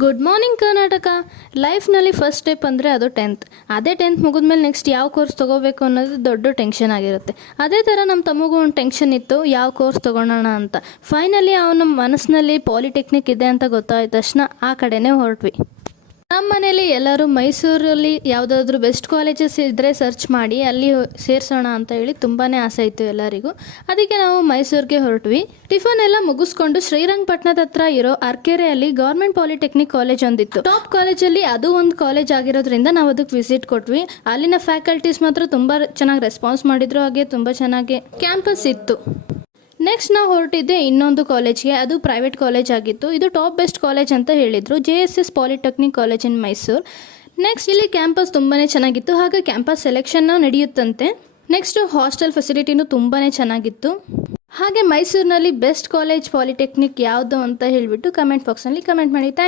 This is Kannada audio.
Good morning Karnataka. ಲೈಫ್ನಲ್ಲಿ ಫಸ್ಟ್ ಸ್ಟೆಪ್ ಅಂದರೆ ಅದು 10th. ಅದೇ 10th ಮುಗಿದ್ಮೇಲೆ ನೆಕ್ಸ್ಟ್ ಯಾವ ಕೋರ್ಸ್ ತೊಗೋಬೇಕು ಅನ್ನೋದು ದೊಡ್ಡ ಟೆನ್ಷನ್ ಆಗಿರುತ್ತೆ. ಅದೇ ಥರ ನಮ್ಮ ತಮಗೂ ಒಂದು ಟೆನ್ಷನ್ ಇತ್ತು, ಯಾವ ಕೋರ್ಸ್ ತೊಗೊಳೋಣ ಅಂತ. ಫೈನಲಿ ಅವನ ಮನಸ್ಸಿನಲ್ಲಿ ಪಾಲಿಟೆಕ್ನಿಕ್ ಇದೆ ಅಂತ ಗೊತ್ತಾದ ತಕ್ಷಣ ಆ ಕಡೆನೇ ಹೊರಟ್ವಿ. ನಮ್ಮ ಮನೇಲಿ ಎಲ್ಲರೂ ಮೈಸೂರಲ್ಲಿ ಯಾವುದಾದ್ರೂ ಬೆಸ್ಟ್ ಕಾಲೇಜಸ್ ಇದ್ದರೆ ಸರ್ಚ್ ಮಾಡಿ ಅಲ್ಲಿ ಸೇರಿಸೋಣ ಅಂತ ಹೇಳಿ ತುಂಬಾ ಆಸೆ ಇತ್ತು ಎಲ್ಲರಿಗೂ. ಅದಕ್ಕೆ ನಾವು ಮೈಸೂರಿಗೆ ಹೊರಟ್ವಿ. ಟಿಫನ್ ಎಲ್ಲ ಮುಗಿಸ್ಕೊಂಡು ಶ್ರೀರಂಗಪಟ್ಟಣದ ಹತ್ರ ಇರೋ ಅರ್ಕೆರೆಯಲ್ಲಿ ಗೌರ್ಮೆಂಟ್ ಪಾಲಿಟೆಕ್ನಿಕ್ ಕಾಲೇಜ್ ಒಂದಿತ್ತು. ಟಾಪ್ ಕಾಲೇಜಲ್ಲಿ ಅದು ಒಂದು ಕಾಲೇಜ್ ಆಗಿರೋದ್ರಿಂದ ನಾವು ಅದಕ್ಕೆ ವಿಸಿಟ್ ಕೊಟ್ವಿ. ಅಲ್ಲಿನ ಫ್ಯಾಕಲ್ಟೀಸ್ ಮಾತ್ರ ತುಂಬ ಚೆನ್ನಾಗಿ ರೆಸ್ಪಾನ್ಸ್ ಮಾಡಿದ್ರು, ಹಾಗೆ ತುಂಬ ಚೆನ್ನಾಗಿ ಕ್ಯಾಂಪಸ್ ಇತ್ತು. ನೆಕ್ಸ್ಟ್ ನಾವು ಹೊರಟಿದ್ದೆ ಇನ್ನೊಂದು ಕಾಲೇಜ್ಗೆ. ಅದು ಪ್ರೈವೇಟ್ ಕಾಲೇಜ್ ಆಗಿತ್ತು. ಇದು ಟಾಪ್ ಬೆಸ್ಟ್ ಕಾಲೇಜ್ ಅಂತ ಹೇಳಿದರು, JSS ಪಾಲಿಟೆಕ್ನಿಕ್ ಕಾಲೇಜ್ ಇನ್ ಮೈಸೂರು. ನೆಕ್ಸ್ಟ್ ಇಲ್ಲಿ ಕ್ಯಾಂಪಸ್ ತುಂಬಾ ಚೆನ್ನಾಗಿತ್ತು, ಹಾಗೆ ಕ್ಯಾಂಪಸ್ ಸೆಲೆಕ್ಷನ್ ನಡೆಯುತ್ತಂತೆ. ನೆಕ್ಸ್ಟ್ ಹಾಸ್ಟೆಲ್ ಫೆಸಿಲಿಟಿನೂ ತುಂಬಾ ಚೆನ್ನಾಗಿತ್ತು. ಹಾಗೆ ಮೈಸೂರಿನಲ್ಲಿ ಬೆಸ್ಟ್ ಕಾಲೇಜ್ ಪಾಲಿಟೆಕ್ನಿಕ್ ಯಾವುದು ಅಂತ ಹೇಳಿಬಿಟ್ಟು ಕಮೆಂಟ್ ಬಾಕ್ಸ್ನಲ್ಲಿ ಕಮೆಂಟ್ ಮಾಡಿ. ಥ್ಯಾಂಕ್